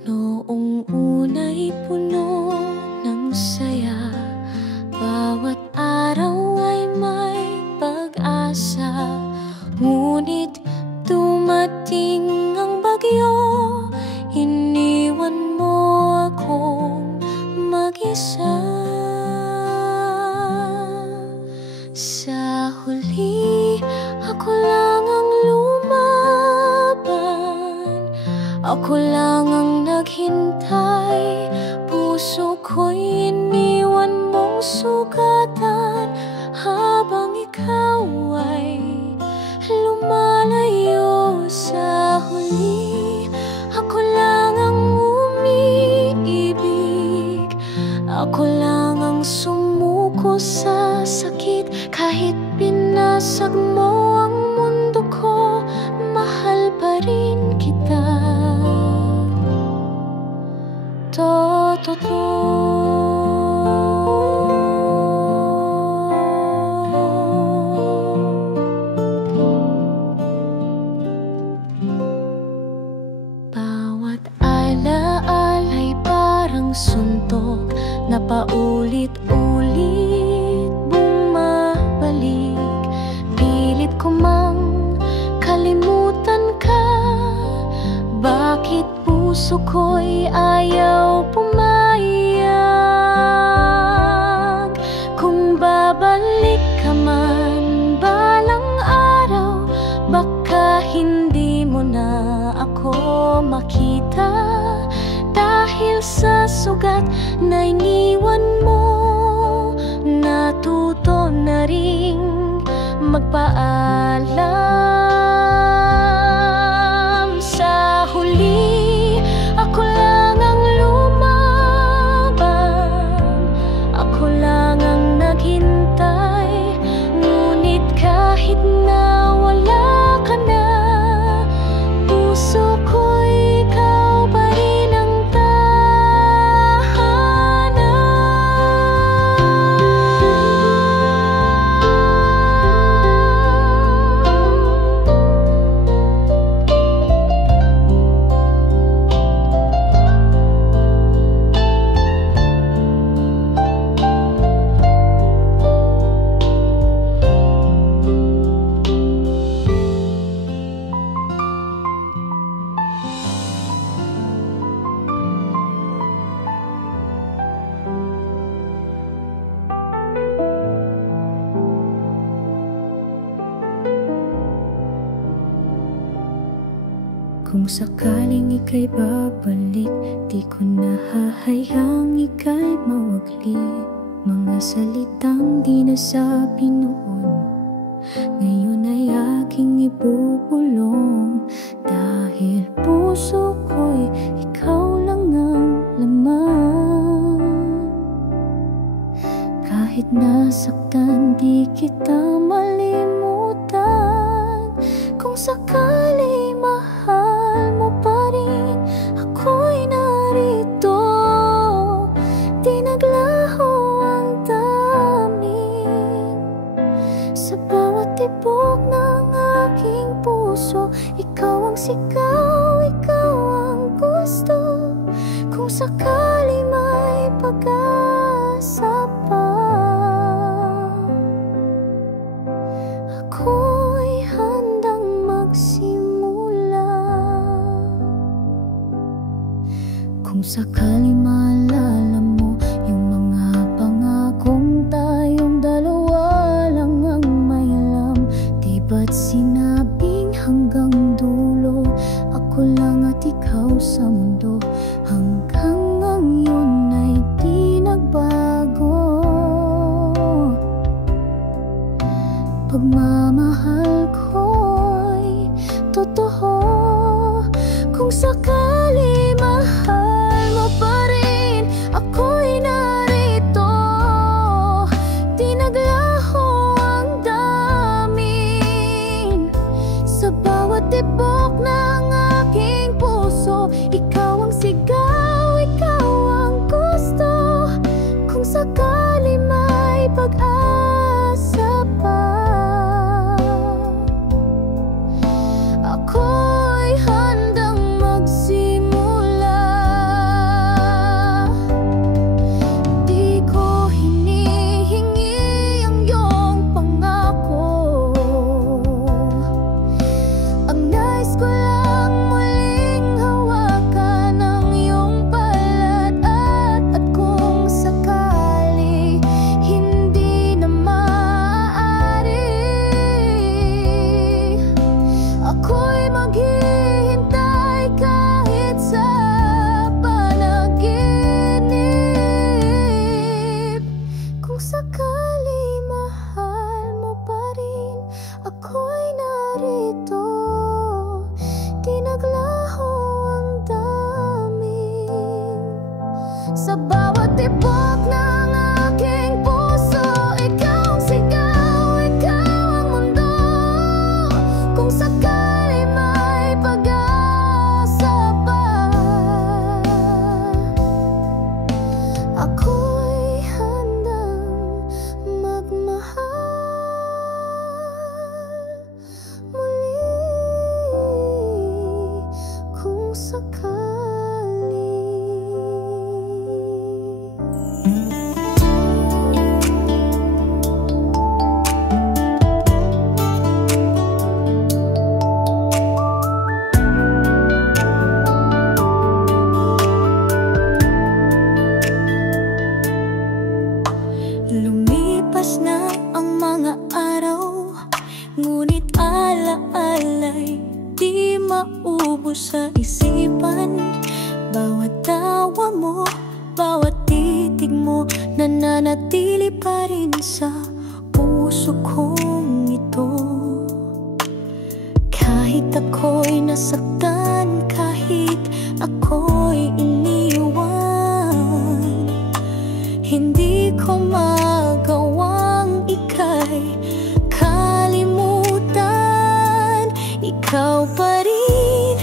Noong una'y puno ng saya, bawat araw ay may pag-asa. Ngunit dumating ang bagyo, iniwan mo akong mag-isa. Sa huli, ako lang ang lumaban, ako lang ang naghintay. Puso ko'y iniwan mong sugatan, habang ikaw ay lumalayo. Sa huli, ako lang ang umiibig, ako lang ang sumuko sa sakit. Kahit pinasag mo ang mundo ko, mahal pa rin kita. Bawat ala-ala'y parang suntok na paulit-ulit bumabalik. Pilit ko mang kalimutan ka, bakit puso ko'y ayaw pumayag? Kung babalik ka man balang araw, baka hindi mo na ako makita. Dahil sa sugat na iniwan mo, natuto na ring magpaalam. Sa huli, ako lang ang lumaban, ako lang ang naghintay. Ngunit kahit na wala ka na, puso ko'y ikaw pa rin ang kung sakaling ika'y babalik, di ko nahahayang ika'y mawaglit. Mga salitang di nasabi noon, ngayon ay aking ibubulong. Dahil puso ko'y ikaw lang ang laman. Kahit nasaktan, di kita malimutan. Kung sakali mahal mo pa rin, ako'y narito. Di naglaho ang daming sa bawat tibok ng aking puso. Ikaw ang sigaw, ikaw ang gusto. Kung sakali may pag-asa pa, ako'y handang magsimula. Kung sakali maalala mo yung mga pangakong tayong dalawa lang ang may alam, di ba't sinabing hanggang dulo, ako lang at ikaw sa mundo. Hanggang ngayon ay di na tibok ng aking puso. Ikaw ang sigaw, ikaw ang mundo. Kung sakali may pag-asa pa, ako'y handang magmahal muli kung sakali. Lumipas na ang mga araw, ngunit ala-ala'y di maubos sa isipan. Bawat tawa mo, bawat titig mo, nananatili pa rin sa puso kong ito. Kahit ako'y nasaktan, kahit ako'y iniwan, hindi ko magawang ika'y kalimutan. Ikaw pa rin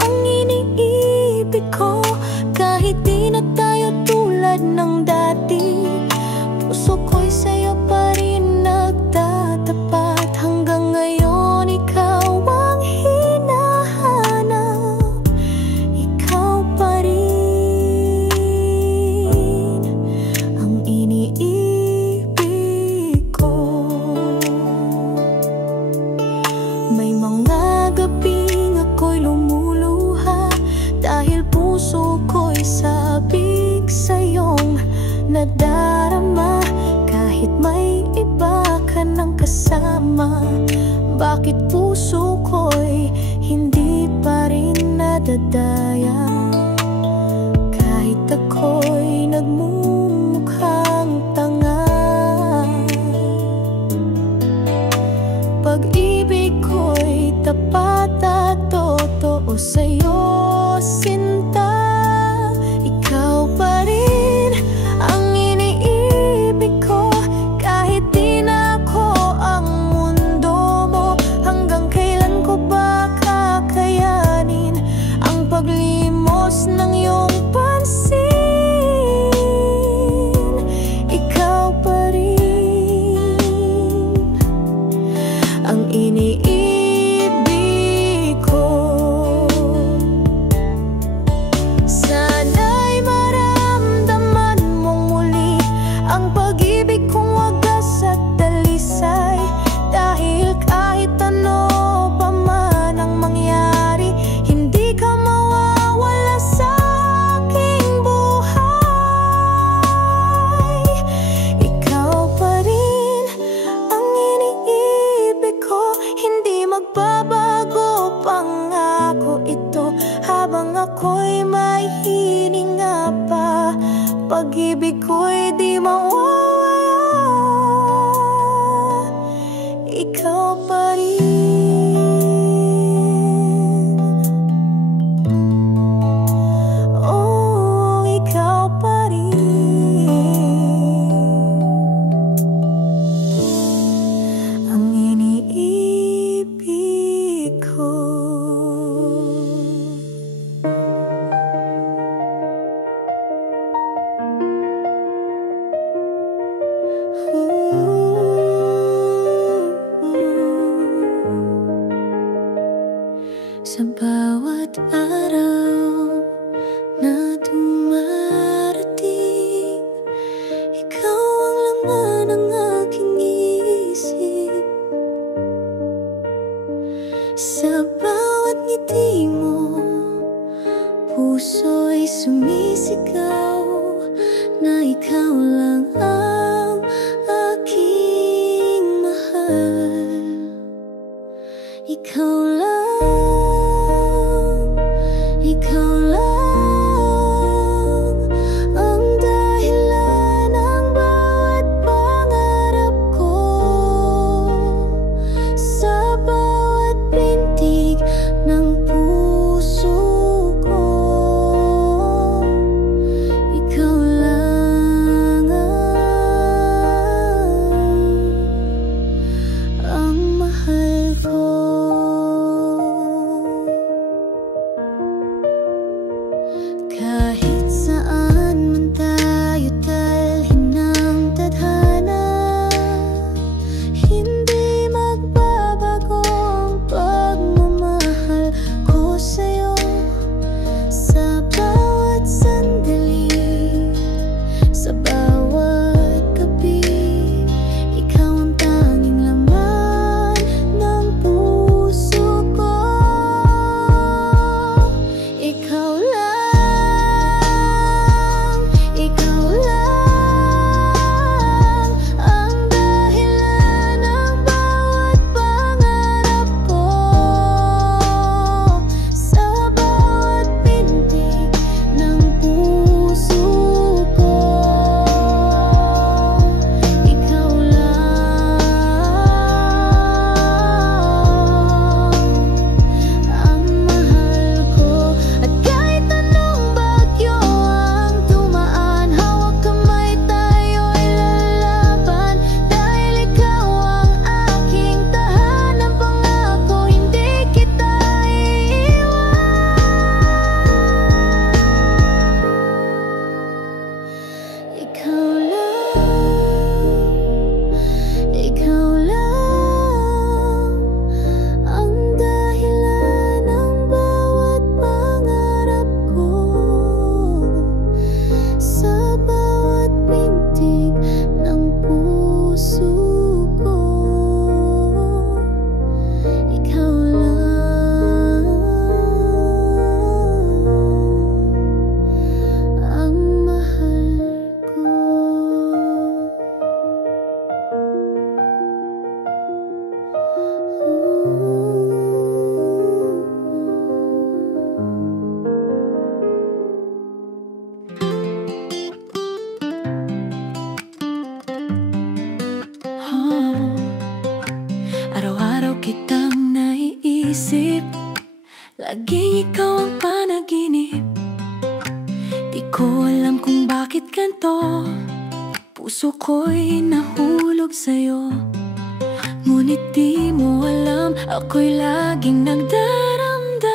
ang iniibig ko, kahit di na tayo tulad ng dati. Puso ko'y sa'yo pa rin nagtatapat. Hanggang ngayon ikaw ang hinahanap. Ikaw pa rin ang iniibig ko. May mga gabing ako'y lumuluha, dahil puso ko'y sabik sa'yong nadarama. Kahit may iba ka ng kasama, bakit puso ko'y hindi pa rin nadadaya? Kahit ako'y nagmumukhang tanga, pag-ibig ko'y tapat at totoo sa'yo, sinta. Ikaw pa rin ang iniibig ko, kahit di na ako ang mundo mo. Hanggang kailan ko ba kakayanin ang paglimos ng iyong pansin? Ikaw pa rin ang iniibig ko. Sana'y maramdaman mong muli ang pag-ibig kong wagas at dalisay. Dahil kahit ano pa man ang mangyari, hindi ka mawawala sa aking buhay. Ikaw pa rin ang iniibig ko, hindi magbabago, pangako ito. Habang ako'y may hininga pa, pag-ibig ko'y di mawawala. Ikaw pa rin, oh, ikaw pa rin ang iniibig ko. Sa bawat araw na dumarating, ikaw ang laman ng aking isip. Sa bawat ngiti mo, puso'y sumisigaw na ikaw lang ang aking mahal. Ikaw lang, ikaw lang ang dahilan ng bawat pangarap ko. Sa bawat pintig ng puso ko, ikaw lang. Sa bawat gabi, ikaw ang tanging laman ng puso ko. Ikaw lang, ikaw lang ang dahilan ng bawat pangarap ko. Sa bawat pintig ng puso ko, ikaw lang ang mahal ko. At kahit anong bagyo ang dumaan, hawak kamay tayo'y lalaban. Dahil ikaw ang aking tahanan, pangako hindi kita iiwan. Ikaw lang ang dahilan ng bawat pangarap ko. Sa bawat pintig ng puso ko, ikaw lang ang mahal ko. Araw-araw kitang naiisip, laging ikaw ang panaginip. Di ko alam kung bakit ganito, puso ko'y nahulog sa'yo. Ngunit di mo alam, ako'y laging nagdaramdam.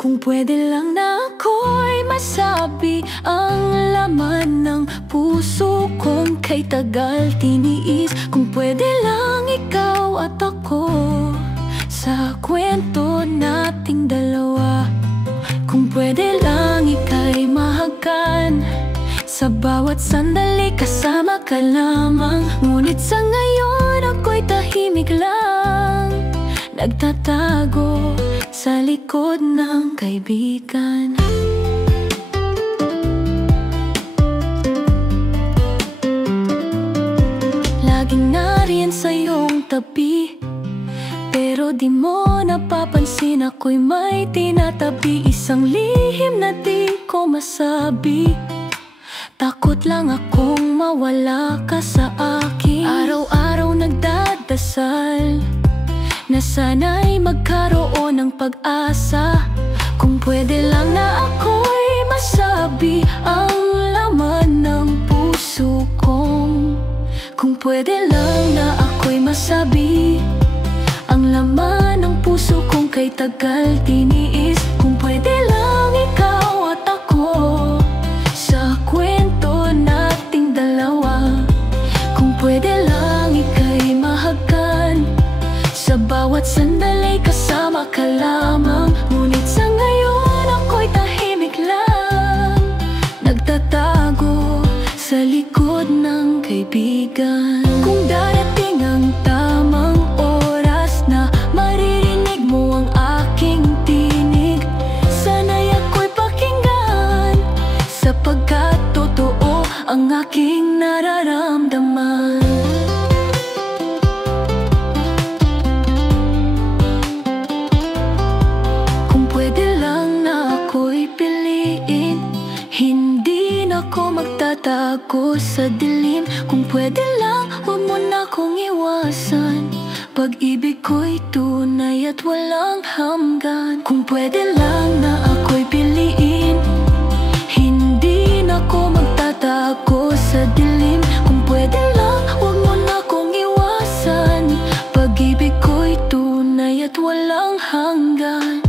Kung pwede lang na ako'y masabi ang laman ng puso kong kay tagal tiniis. Kung pwede lang ikaw at ako sa kwento nating dalawa. Kung pwede lang ika'y mahagan, sa bawat sandali kasama ka lamang. Ngunit sa ngayon ako'y tahimik lang, nagtatago sa likod ng kaibigan. Laging nariyan sa iyong tabi, pero di mo napapansin ako'y may tinatabi. Isang lihim na di ko masabi, takot lang akong mawala ka sa akin. Araw-araw nagdadasal na sana'y magkaroon ng pag-asa. Kung pwede lang na ako'y masabi ang laman ng puso kong. Kung pwede lang na ako'y masabi ang laman ng puso kong kay tagal tiniis. Kung pwede lang ikaw at ako sa kwento nating dalawa. Kung pwede lang ika'y mahagan, sa bawat sandali kasama ka lamang. Ngunit sa ngayon ako'y tahimik lang, nagtatago sa likod ng kaibigan. Kung darating ang tamang oras na maririnig mo ang aking tinig, sana'y ako'y pakinggan, sapagkat totoo ang aking nararamdaman. Kung pwede lang na ako'y piliin, hindi na ako magtatago sa dilim. Kung pwede lang, huwag mo na akong iwasan. Pag-ibig ko'y tunay at walang hanggan. Kung pwede lang na ako'y piliin, hindi na ako magtatago sa dilim. Kung pwede lang, huwag mo na akong iwasan. Pag-ibig ko'y tunay at walang hanggan.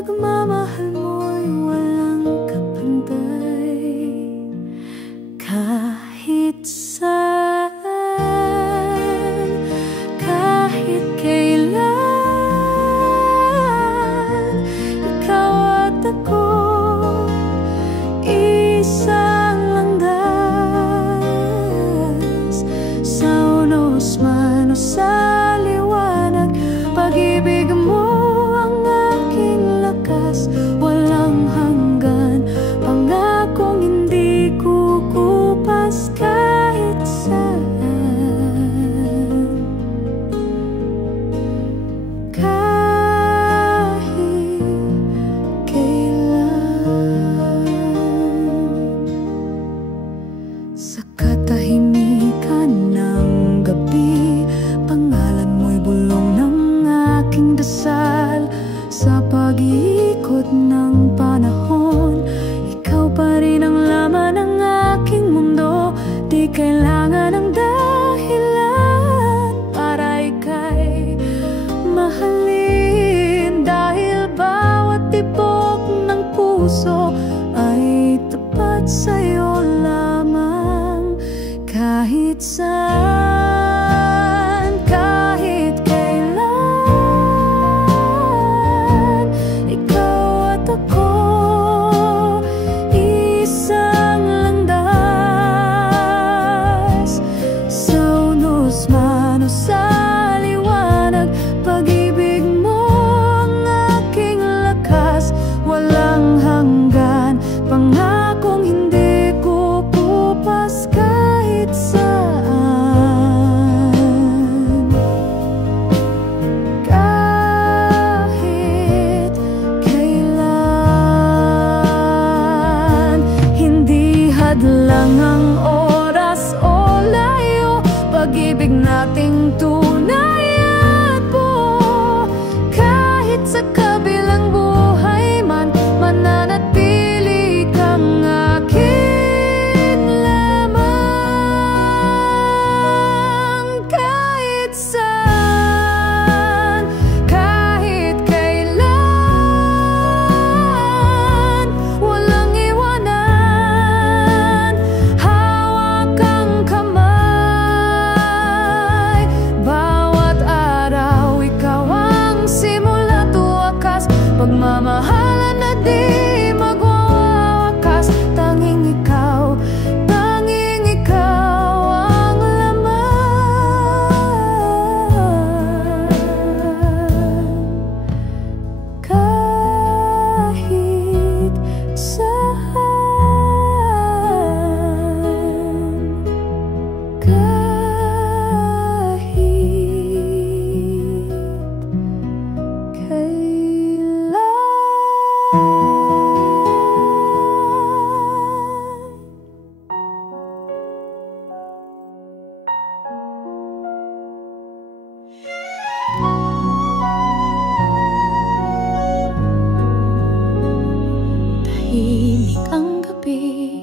pagmamahal mo'y walang kapantay. Kahit saan, kahit kailan, ikaw at ako, isang landas. Sa unos man o sa liwanag, pag-ibig mo ang aking lakas. Walang hanggan, pangakong hindi kukupas kahit saan. Kahit kailan. Sa katahimikan ng gabi, pangalan mo'y bulong ng aking dasal. Sa pag-iikot ng panahon, ikaw pa rin ang laman ng aking mundo. Di kailangan ng dahilan para ika'y mahalin, dahil bawat tibok ng puso ay tapat sa'yo lamang. Kahit saan, kahit kailan, ikaw at ako, isang landas. Sa unos man o sa liwanag, pag-ibig mo ang aking lakas. Walang hanggan, pangakong hindi kukupas kahit saan. Kahit kailan, hindi hadlang ang oras o layo, pag-ibig nating tunay at buo. Kahit sa kabilang buhay man, mananatili kang akin lamang. Kahit saan, kahit kailan, walang iwanan, hawak ang kamay. Bawat araw, ikaw ang simula't wakas, pagmamahalan na di magwawakas. Tanging ikaw ang laman. Kahit saan, kahit kailan. Tahimik ang gabi,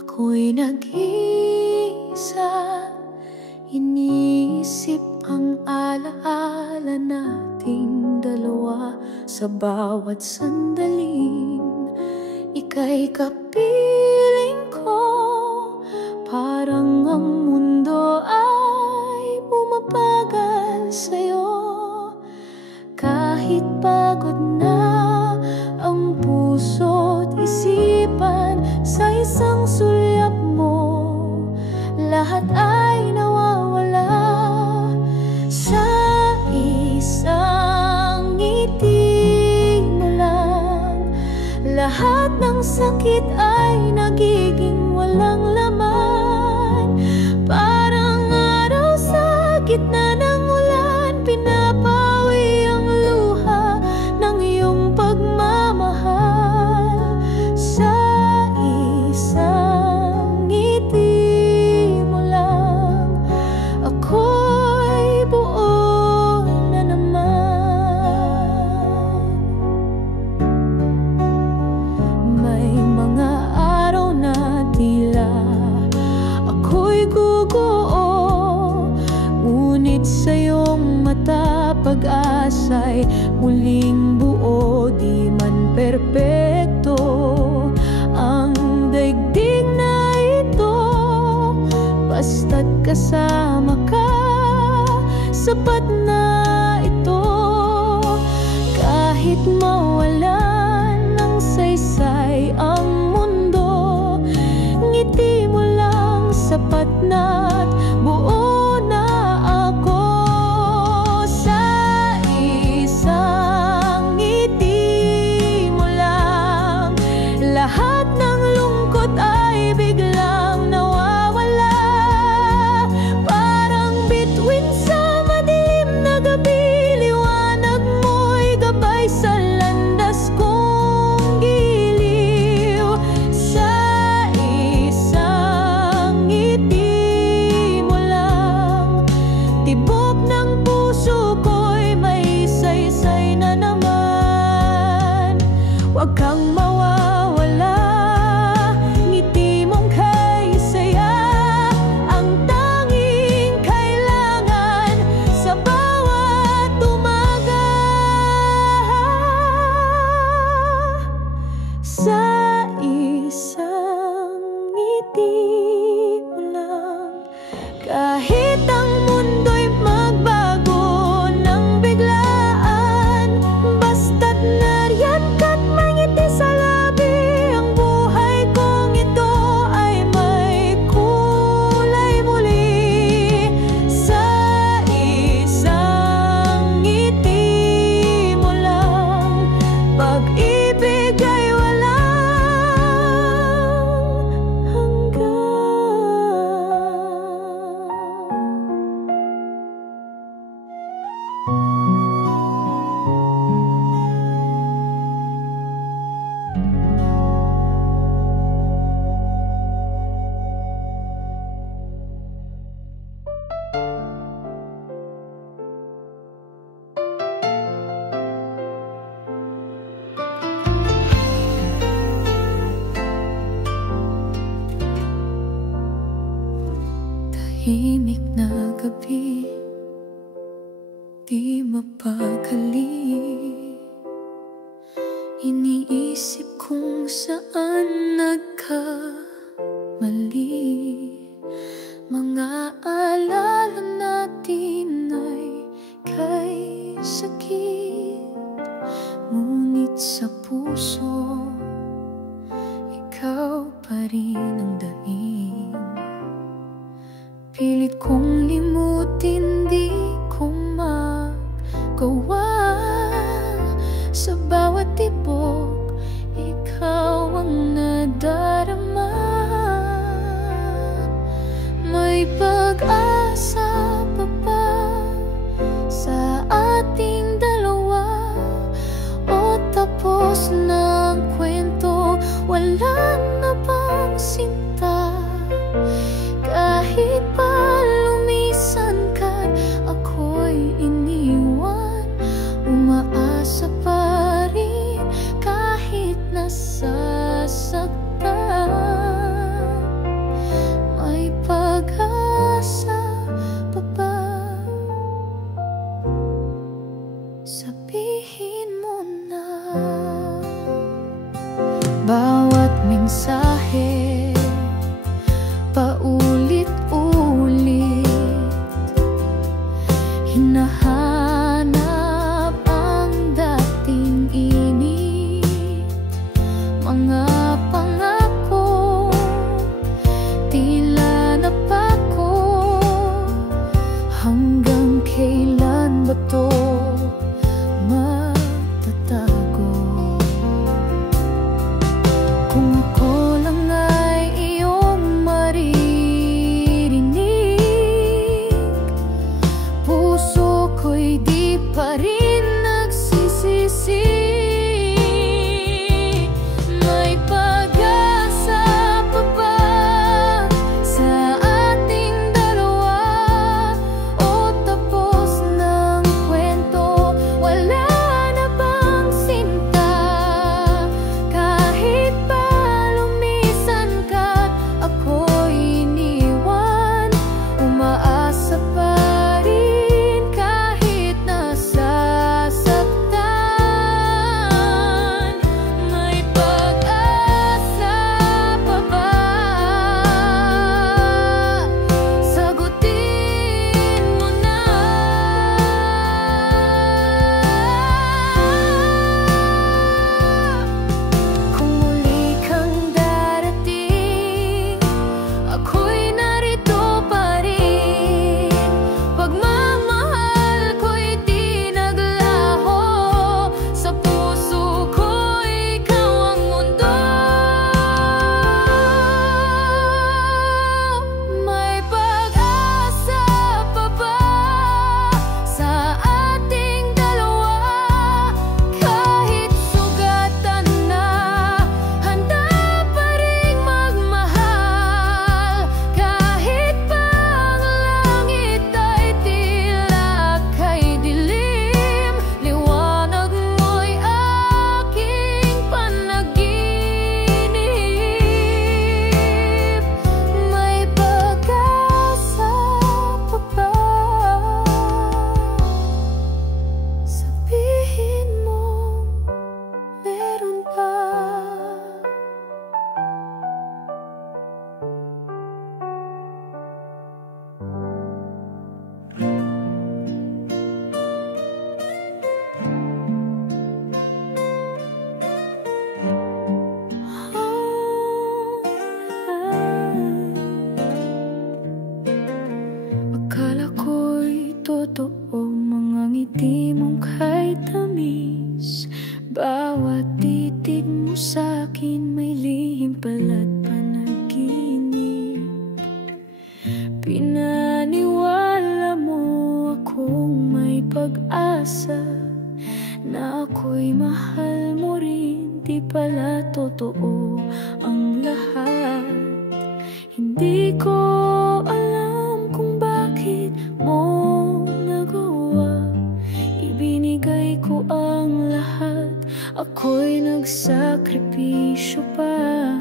ako'y nag-iisa. Iniisip ang alaala nating dalawa. Sa bawat sandaling, ika'y kapiling ko. Parang ang mundo ay bumabagal sa'yo. Kahit pagod na ang puso't isipan, sa isang sulyap mo lahat ay nawawala. Sa isang ngiti mo lang, lahat ng sakit ay nagiging walang laman. Parang araw sa gitna ng ulan, pinapawi ang luha ng iyong pagmamahal. Sa isang ngiti mo lang, ako'y buo na naman. May mga araw na tila ako'y guguo, sa'yong mata, pag-asa'y muling buo. Di kasama ka, sapat na ito. Kahit mawalan ng saysay ang mundo, ngiti mo lang sapat na't buo na ako. Sa isang ngiti mo lang, lahat ng lungkot ay biglang nawawala. Parang bituin sa madilim na gabi, liwanag mo'y gabay sa landas kong giliw. Sa isang ngiti mo lang, tibok ng puso ko'y may saysay na naman. Huwag kang mawawala, ngiti mong kay saya, ang tanging kailangan sa bawat umaga. Sa isang ngiti mo lang, kahit ang mundo'y magbago ng biglaan, basta't nariyan ka't may ngiti sa labi, ang buhay kong ito ay may kulay muli. Sa isang ngiti mo lang, pag-ibig ay walang hanggan. Tahimik na gabi, di mapakali. Iniisip kung saan nagkamali. Mga alala natin ay kay sakit, ngunit sa puso ikaw pa rin ang daing. Pilit kong limutin, di ko magawa. Sa bawat tibok, ikaw ang nadarama. May pag-asa pa ba sa ating dalawa? O tapos na ang kwento, wala na bang sinta? Kahit pa lumisan ka't ako'y iniwan, umaasa pa rin kahit nasasaktan. May pag-asa totoo, mga ngiti mong kay tamis. Bawat titig mo sa'kin may lihim pala't panaginip. Pinaniwala mo akong may pag-asa, na ako'y mahal mo rin. Di pala totoo ang lahat. Hindi ko alam kung bakit mo nagawa. Ibinigay ko ang lahat, ako'y nagsakripisyo pa.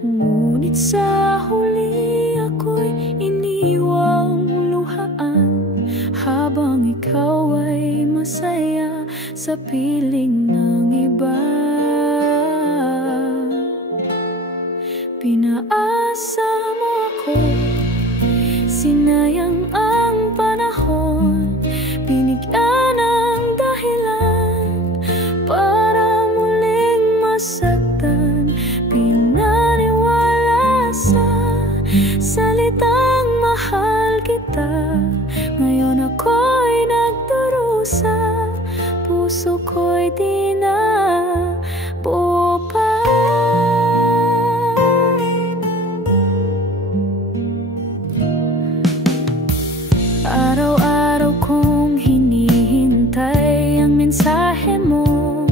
Ngunit sa huli ako'y iniwang luhaan, habang ikaw ay masaya sa piling ng iba. Pinaasa mo ako, sinayang ang panahon, binigyan ng dahilan para muling masaktan. Pinaniwala sa salitang mahal kita, ngayon ako'y nagdurusa, puso ko'y di na buo pa. Araw-araw kong hinihintay ang mensahe mo,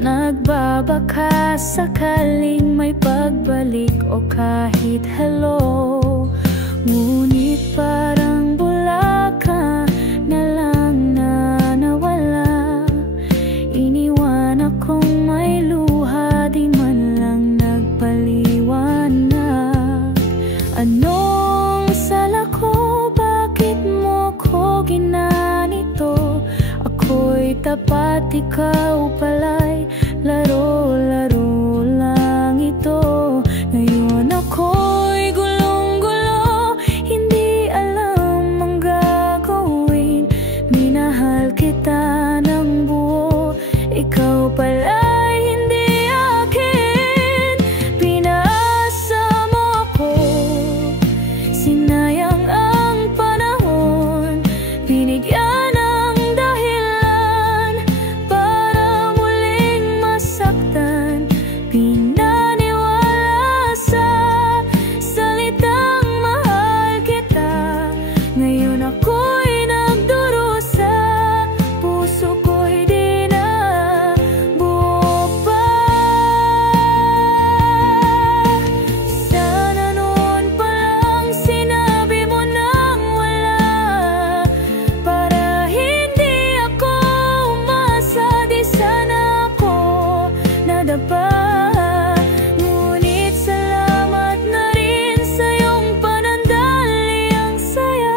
nagbabaka sakaling may pagbalik o kahit hello. Ngunit parang bula ka na lang na nawala. Iniwan akong may luha, di man lang nagpaliwanag. Anong sala ko? Bakit mo ko ginanito? Ako'y tapat, ikaw pala'y laro-laro lang ito. Ngayon ako'y gulong-gulo, hindi alam ang gagawin. Minahal kita ng buo, ikaw pala'y hindi akin. Pinaasa mo ako, sinayang ang panahon, binigyan ng dahilan para muling masaktan. Pinaniwala sa salitang mahal kita, ngayon ako'y nagdurusa, puso ko'y di na buo pa. Sana noon pa lang sinabi mo nang wala, para hindi ako umasa, di sana ako nadapa. Ngunit salamat na rin sa iyong panandali, ang saya.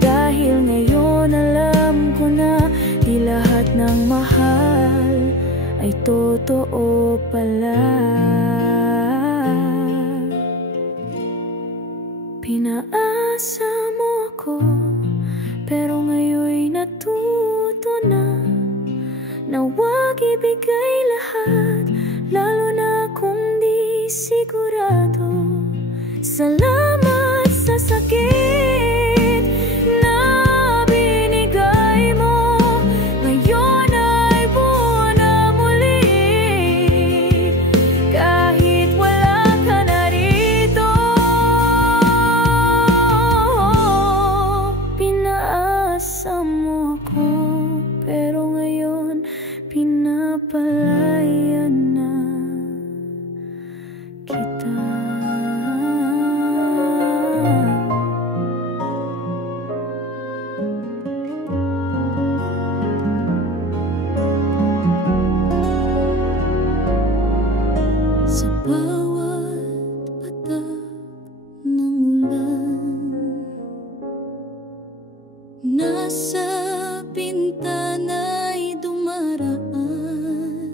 Dahil ngayon alam ko na di lahat ng mahal ay totoo pala. Pinaasa mo ako, pero ngayon'y natuto na huwag ibigay lahat, lalo na kung di sigurado. Salamat sa sakit na binigay mo, ngayon ay buo na muli. Kahit wala ka na rito, pinaasa mo ako, pero ngayon pinapalayan na kita. Sa bawat patak ng ulan, nasa bintana'y dumaraan,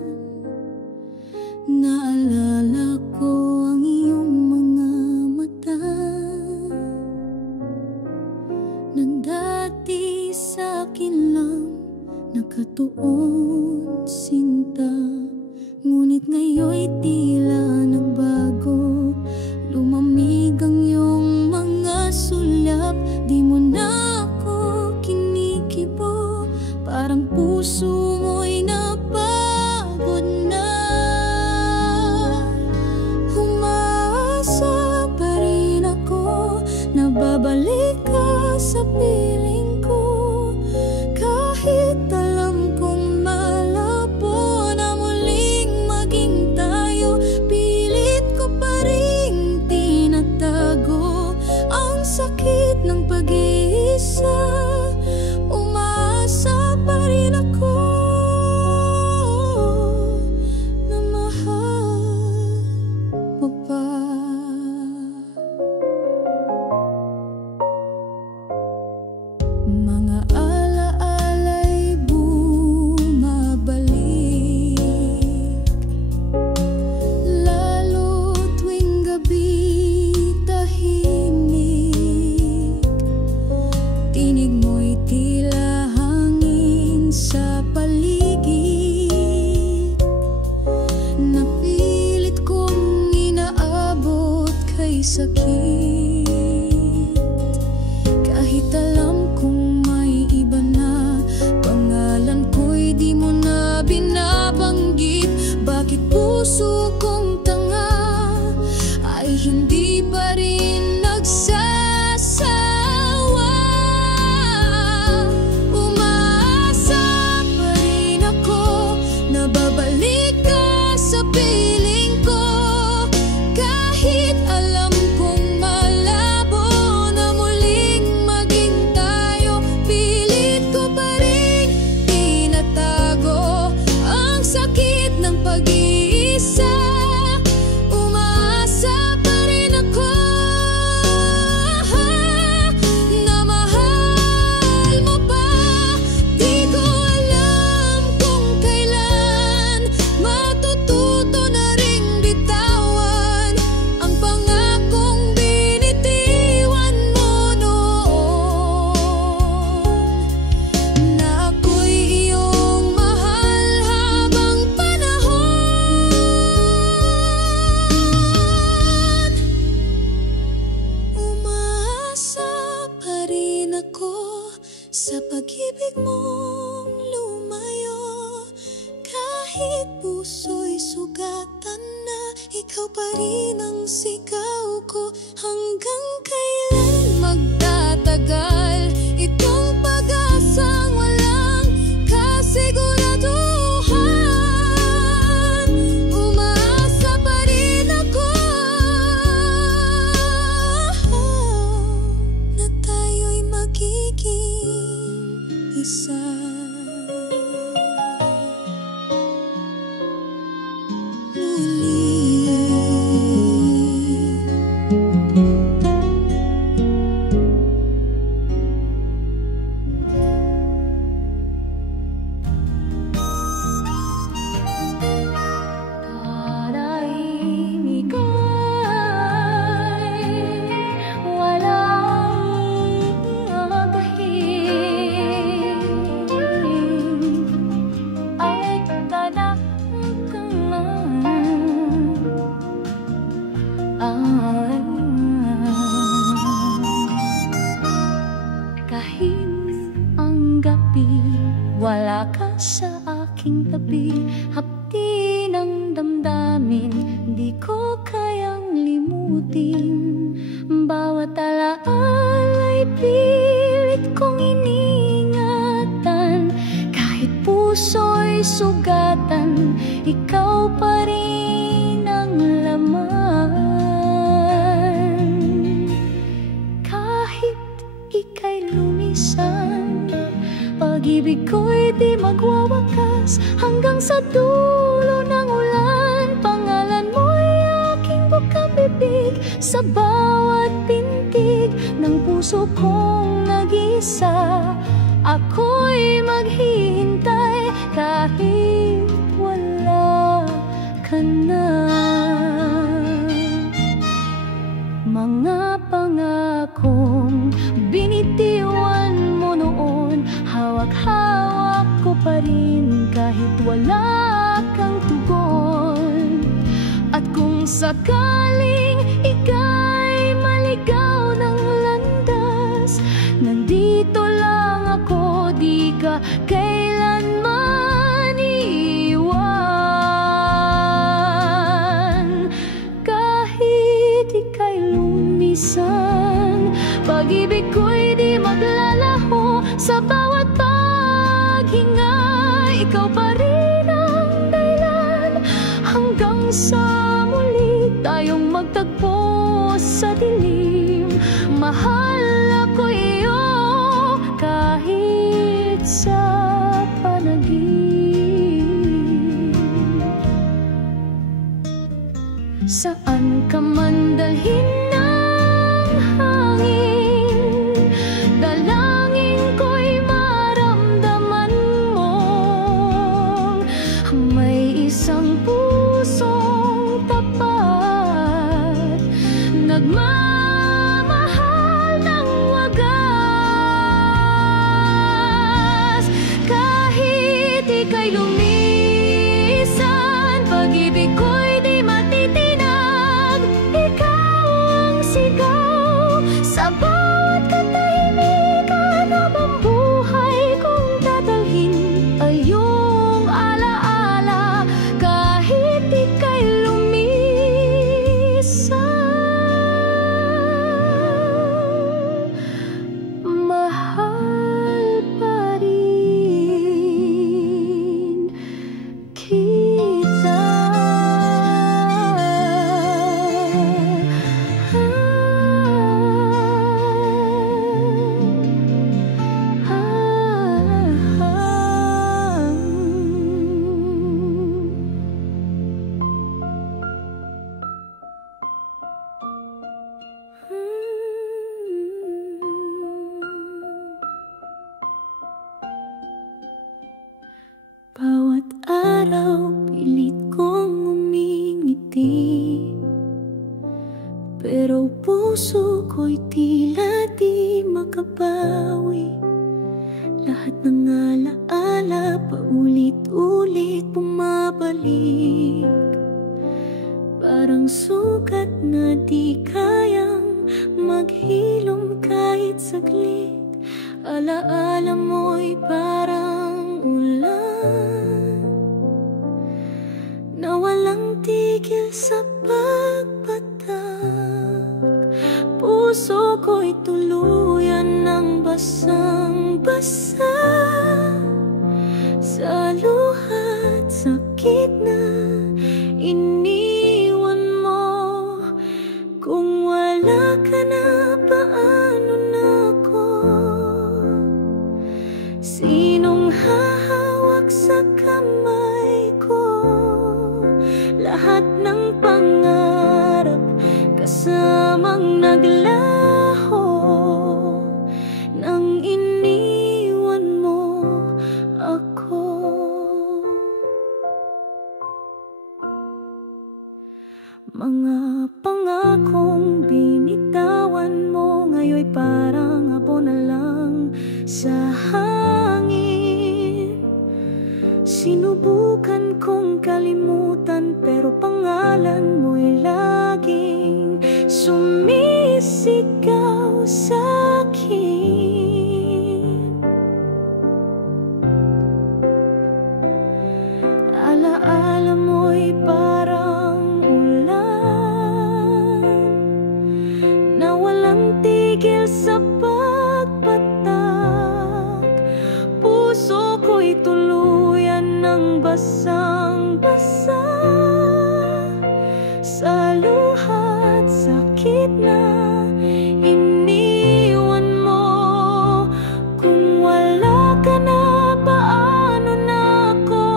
naalala ko ang iyong mga mata, nang dati sa'kin lang nakatuon sinta. Ngunit ngayon'y tila nagbago, lumamig ang iyong mga sulap. Di mo na ako di pa rin nagsasawa. Umaasa pa rin ako na babalik ka sa piling ko. Kahit alam kong malabo na muling maging tayo, pilit ko pa rin tinatago ang sakit ng pag-iisa. Umaasa pa rin ako na mahal mo pa. Di ko alam kung kailan matututo na ring bitawan ang pangakong binitiwan mo noon, na ako'y iyong mahal habang panahon. Umaasa pa rin ako sa pag-ibig mong lumayo. Kahit puso'y sugatan na, ikaw pa rin ang sigaw ko. Hanggang kailan magtatagal itong pag-asang walang kasiguraduhan? Umaasa pa rin ako na tayo'y magiging isa. Tahimik ay walang agahing, ay tanak ka man. Kahit ang gabi wala ka sa aking tabi, hapdi ng damdamin di ko kayang limutin. Bawat alaala'y pilit kong iniingatan. Kahit puso'y sugatan, ikaw pa rin ang laman. Kahit ika'y lumisan, pag-ibig ko'y di magwawakas. Hanggang sa dulo ng ulan, pangalan mo'y aking bukang bibig. Sa bawat pintig ng puso kong nag-isa, ako'y maghihintay kahit wala ka na. Mga pangakong binitiwan mo noon, hawak-hawak ko pa rin kahit wala kang tugon. At kung sakaling ika'y maligaw ng landas, nandito lang ako, di ka kailanman iiwan. Kahit ika'y lumisan, pag-ibig ko'y di maglalaho. Sa bawat paghinga, ikaw pa rin ang dahilan. Hanggang sa muli tayong magtagpo sa dilim. Mahal ako iyo kahit sa panaginip. Saan ka man dalhin ng hangin, dalangin ko'y puso ko'y tila di makabawi. Lahat ng alaala paulit-ulit bumabalik. Parang sugat na di kayang maghilom kahit saglit. Alaala mo'y parang ulan na walang tigil sa pagpatak. Puso ko'y tuluyan ng basang-basa sa luha't sakit na iniwan mo. Kung wala ka na, paano na ako? Sinong hahawak sa kamay ko? Lahat ng pangarap kasamang naglaho nang iniwan mo ako. Mga pangakong binitawan mo ngayon'y parang abo na lang sa hangin. Sinubukan kong kalimutan pero pangalan mo'y laging sumisigaw sa'kin. Alaala mo'y parang ulan na walang tigil sa pagpatak. Puso ko'y tuluyan ng basang-basa sa luha't sakit na iniwan mo. Kung wala ka na, paano na ako?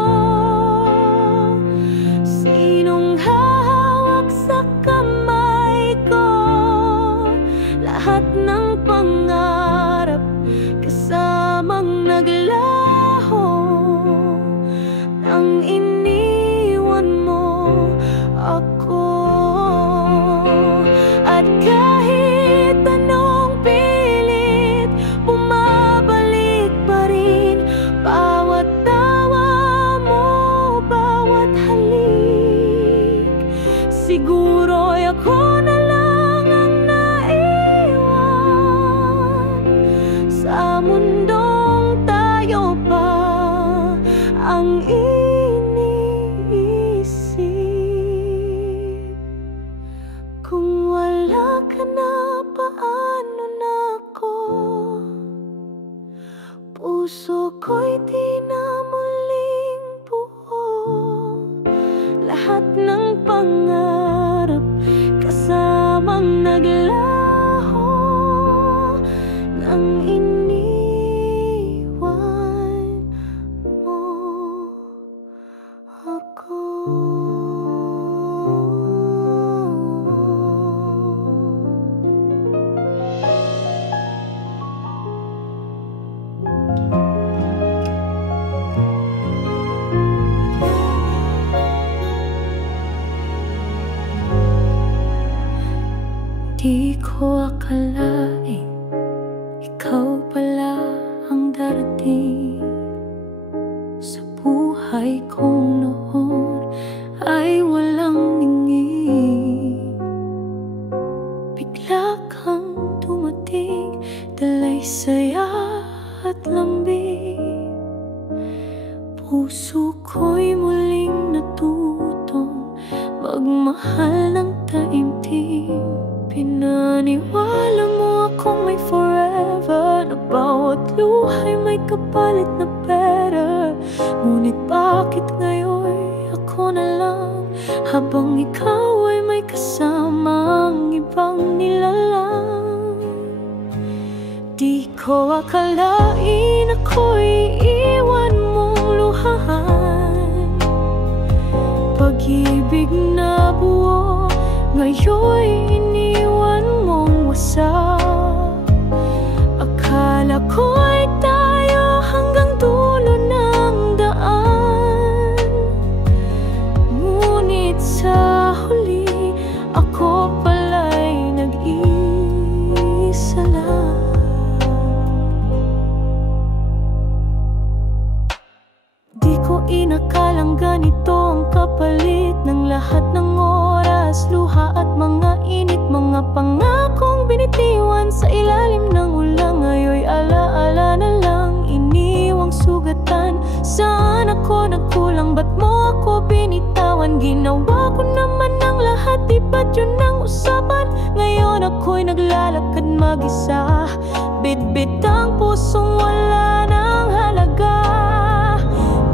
Sinong hahawak sa kamay ko? Lahat ng pangarap kasamang naglaho nang iniwan mo ako. At kahit anong pilit, bumabalik pa rin. Bawat tawa mo, bawat halik. Siguro'y ako na lang ang naiwan sa mundong tayo pa ang iniisip. Kung wala ka na, paano na ako? Puso ko'y di na muling buo. Lahat ng pangarap kasamang naglaho nang iniwan mo ako. Di ko akalain ikaw pala ang darating sa buhay kong noon ay walang ningin. Bigla kang dumating, dalay saya at lambing. Puso ko'y muling natutong magmahal ng taimtim. Pinaniwala mo akong may forever, na bawat luhay may kapalit na pera. Ngunit bakit ngayon ako na lang, habang ikaw ay may kasamang ibang nilalang? Di ko akalain ako'y iwan mong luhaan. Pag-ibig na buo, ngayon'y iniwan mong wasak. Akala ko'y tayo hanggang dulo ng daan. Ngunit sa huli, ako pala'y nag-iwan. binitiwan sa ilalim ng ulang. Ngayon'y alaala na lang, iniwang sugatan. Saan ako nagkulang, ba't mo ako binitawan? Ginawa ko naman ang lahat, di ba't yun ang usapan? Ngayon ako'y naglalakad mag-isa, bitbit ang pusong wala ng halaga.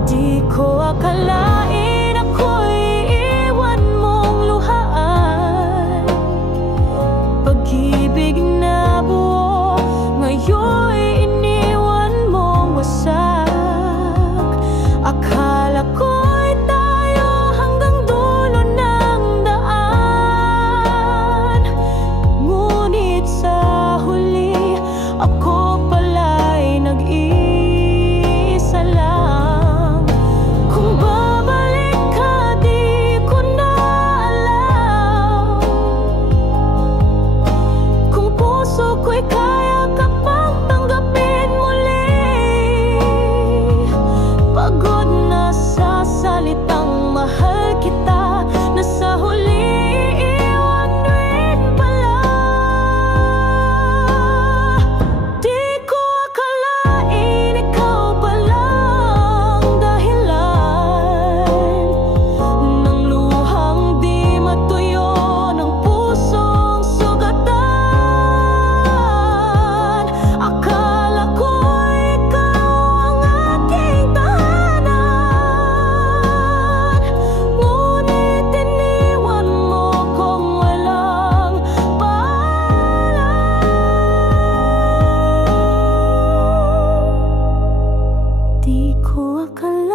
Di ko akalain ako'y iiwan mong luhaan. Pag-ibig na buo, ngayon'y iniwan mong wasak. Akala ko'y tayo hanggang dulo ng daan, ngunit sa huli ako pala'y nag-iisa lang. Kung babalik ka, di ko na alam kung puso ko'y kaya ka pang tanggapin muli. Pagod na sa salitang mahal kita, na sa huli iiwan rin pala. Di ko akalain ikaw palang dahilan ng luhang di matuyo, ng pusong sugatan. Akala ko ikaw ang aking tahanan, ngunit iniwan mo kong walang paalam. Di ko akalain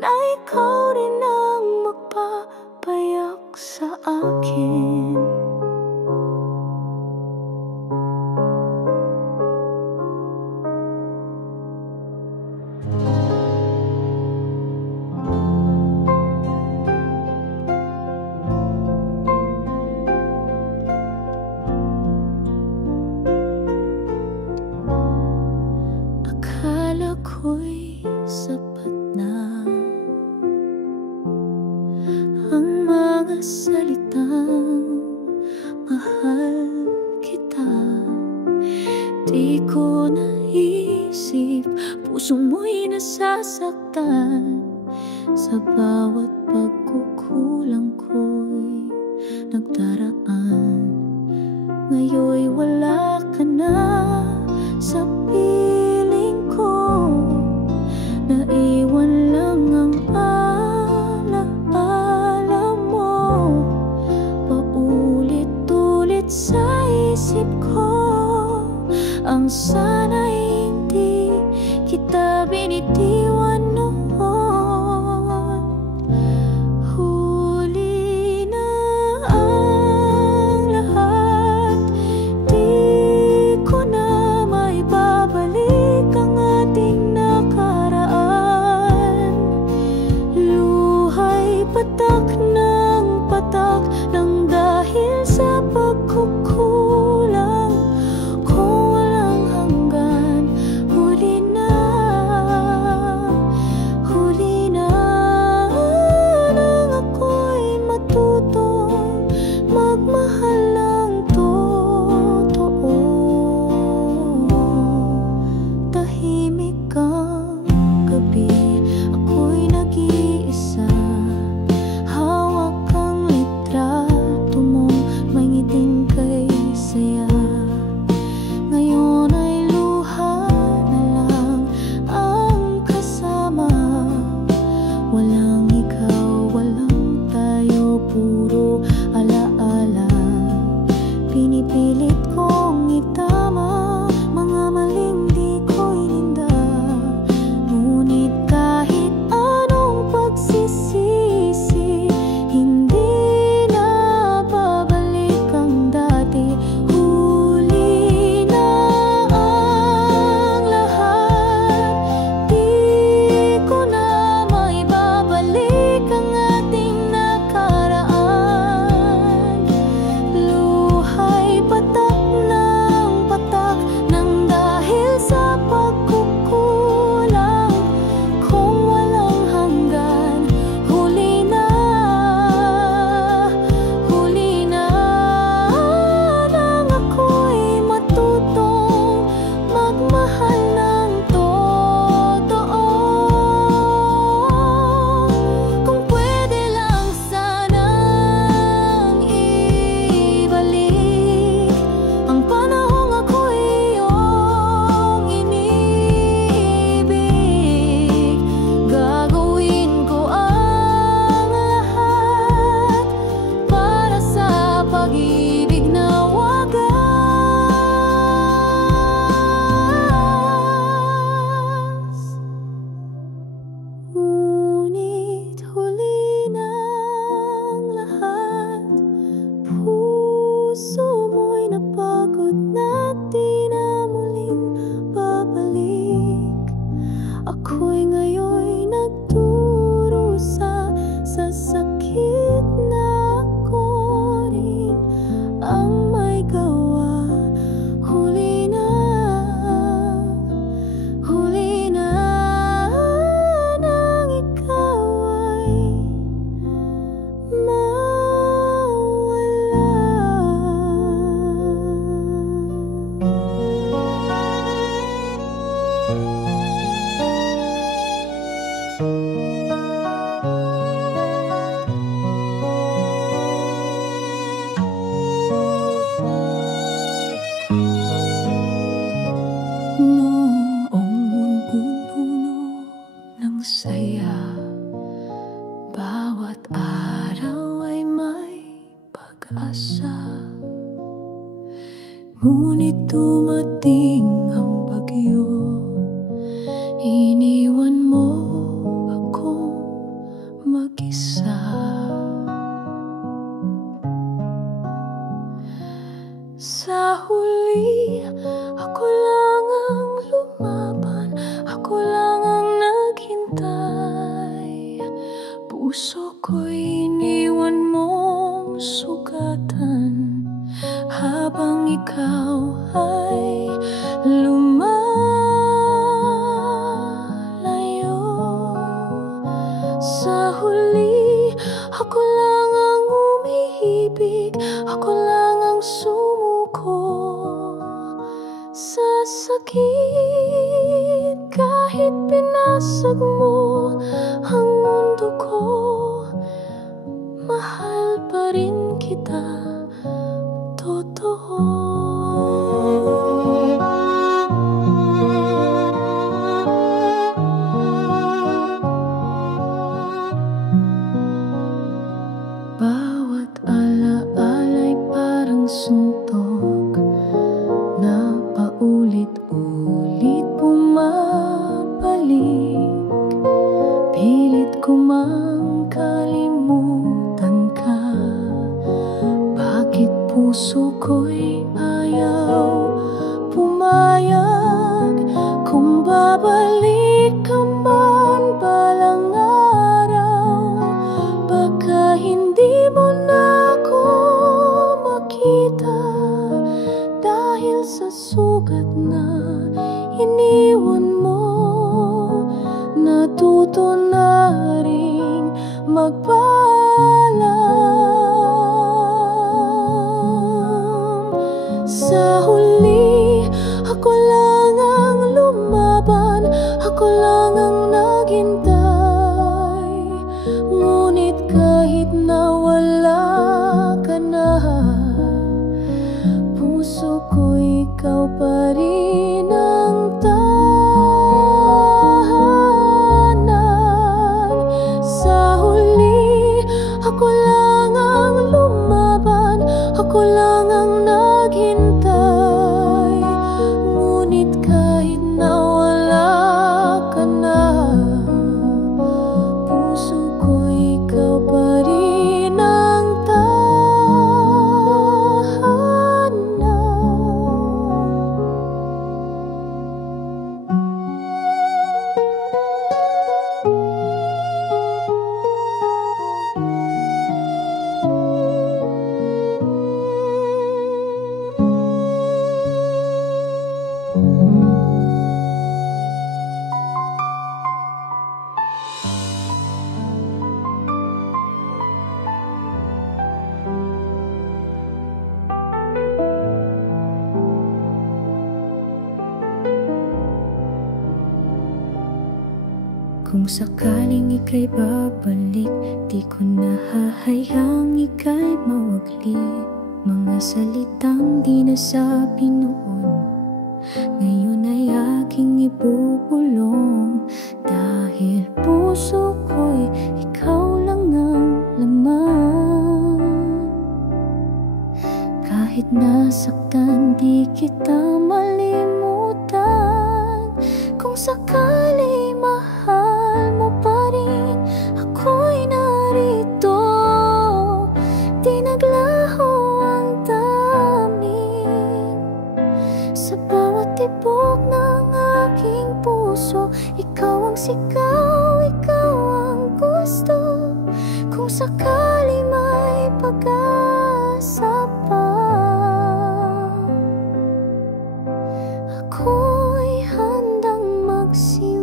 na ikaw rin ang magpapayak sa akin. Akala ko'y sapat na ang mga salitang mahal kita. Di ko naisip puso mo'y nasasaktan. Sa bawat pagkukulang ko'y nagdaraan. Ngayon'y wala ka na sa piling ko. Naiwan lang ang alaala mo, paulit-ulit sa isip ko. Ang sana'y hindi kita binitiwan noon. Huli na ang lahat, di ko na maibabalik ang ating nakaraan. Luha'y patak ng patak ng dahil sa pagkukulang. Kung walang hanggan, Ngunit dumating ang bagyo, iniwan mo akong mag-isa. Sa huli, ako lang ang lumaban, ako lang ang naghintay. Puso ko'y iniwan mong sugatan habang ikaw ay lumalayo. Sa huli, ako lang ang umiibig, ako lang ang sumuko sa sakit. Kahit pinasag mo ang mundo ko, mahal pa rin kita, totoo. Bawat alaala'y parang suntok na paulit-ulit bumabalik. Pilit ko mang kalimutan ka, bakit puso ko'y ayaw pumayag? Kung babalik ka man balang araw, baka hindi mo na ako makita, dahil sa sugat na iniwan mo. Natuto na ring magpaalam. Sa huli, ako lang ang lumaban, ako lang ang naghintay. Ngunit kahit nawala ka na, puso ko ikaw pa rin ang tahanan. Sa huli, ako lang ang lumaban, ako lang ang naghintay. Ngunit kahit nawala ka na, puso ko ikaw pa rin ang tahanan. Kung sakaling ika'y babalik, di ko na hahayang ika'y mawagli. Mga salitang di nasabi noon, ngayon ay aking ibubulong. Dahil puso ko'y ikaw lang ang laman. Kahit nasaktan, di kita malimutan. Kung sakali mahal mo pa rin, ako'y narito. Di naglaho ang daming sa bawat tibok ng aking puso. Ikaw ang sigaw, ikaw ang gusto. Kung sakali may pag-asa pa, ako'y handang magsiwala.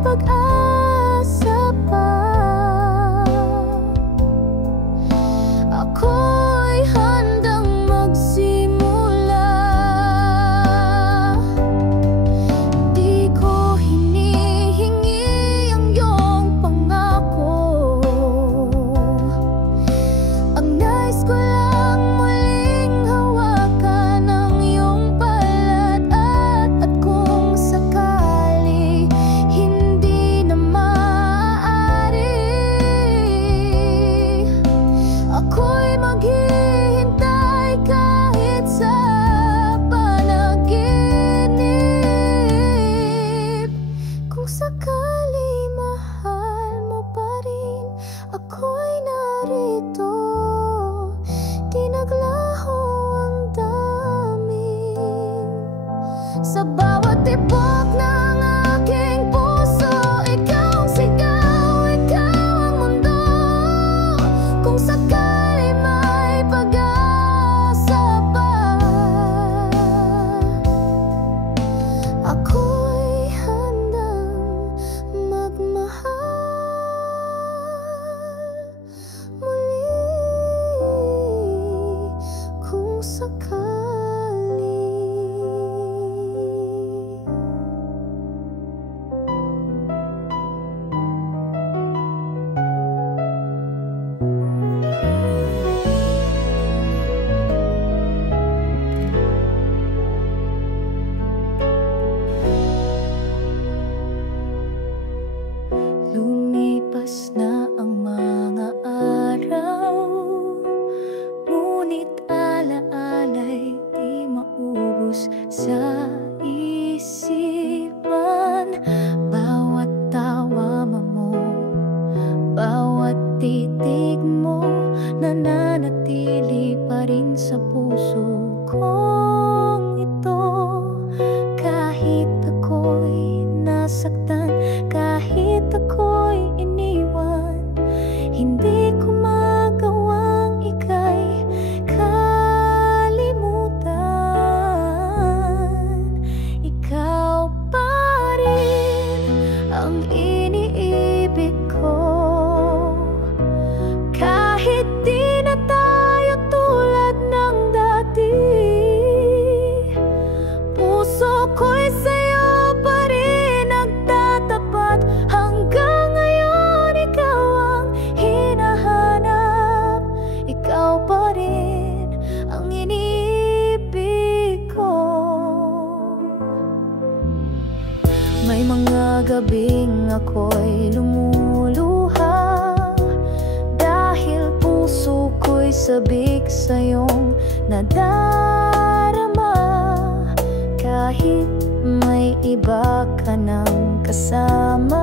pag-asa pa. Ako'y handang magsimula. Di ko hinihingi ang iyong pangako. Ang nais ko lang muling hawakan ang iyong palad at kung sakali hindi na maaari, ako'y maghihintay kahit sa panaginip. Kung sakali mahal mo pa rin, ako'y narito. Di naglaho ang daming sa bawat tibok ng aking puso. Ikaw ang sigaw, ikaw ang mundo. Kung sakali may pag-asa pa, ako'y handang magmahal muli. Kung sakali. Lumipas na ang mga araw, ngunit alaala'y di maubos sa isipan. Bawat tawa mo, bawat titig mo, nananatili pa rin sa puso kong ito. Kahit ako'y nasaktan, kahit ako'y iniwan, hindi ko magawang ika'y kalimutan. Ikaw pa rin ang iniibig ko, kahit di na tayo tulad ng dati. Puso ko'y sa'yo pa rin nagtatapat. Hanggang ngayon ikaw ang hinahanap. Ikaw pa rin ang iniibig ko. May mga gabing ako'y lumuluha, dahil puso ko'y sabik sa'yong nadarama. Kahit may iba ka nang kasama,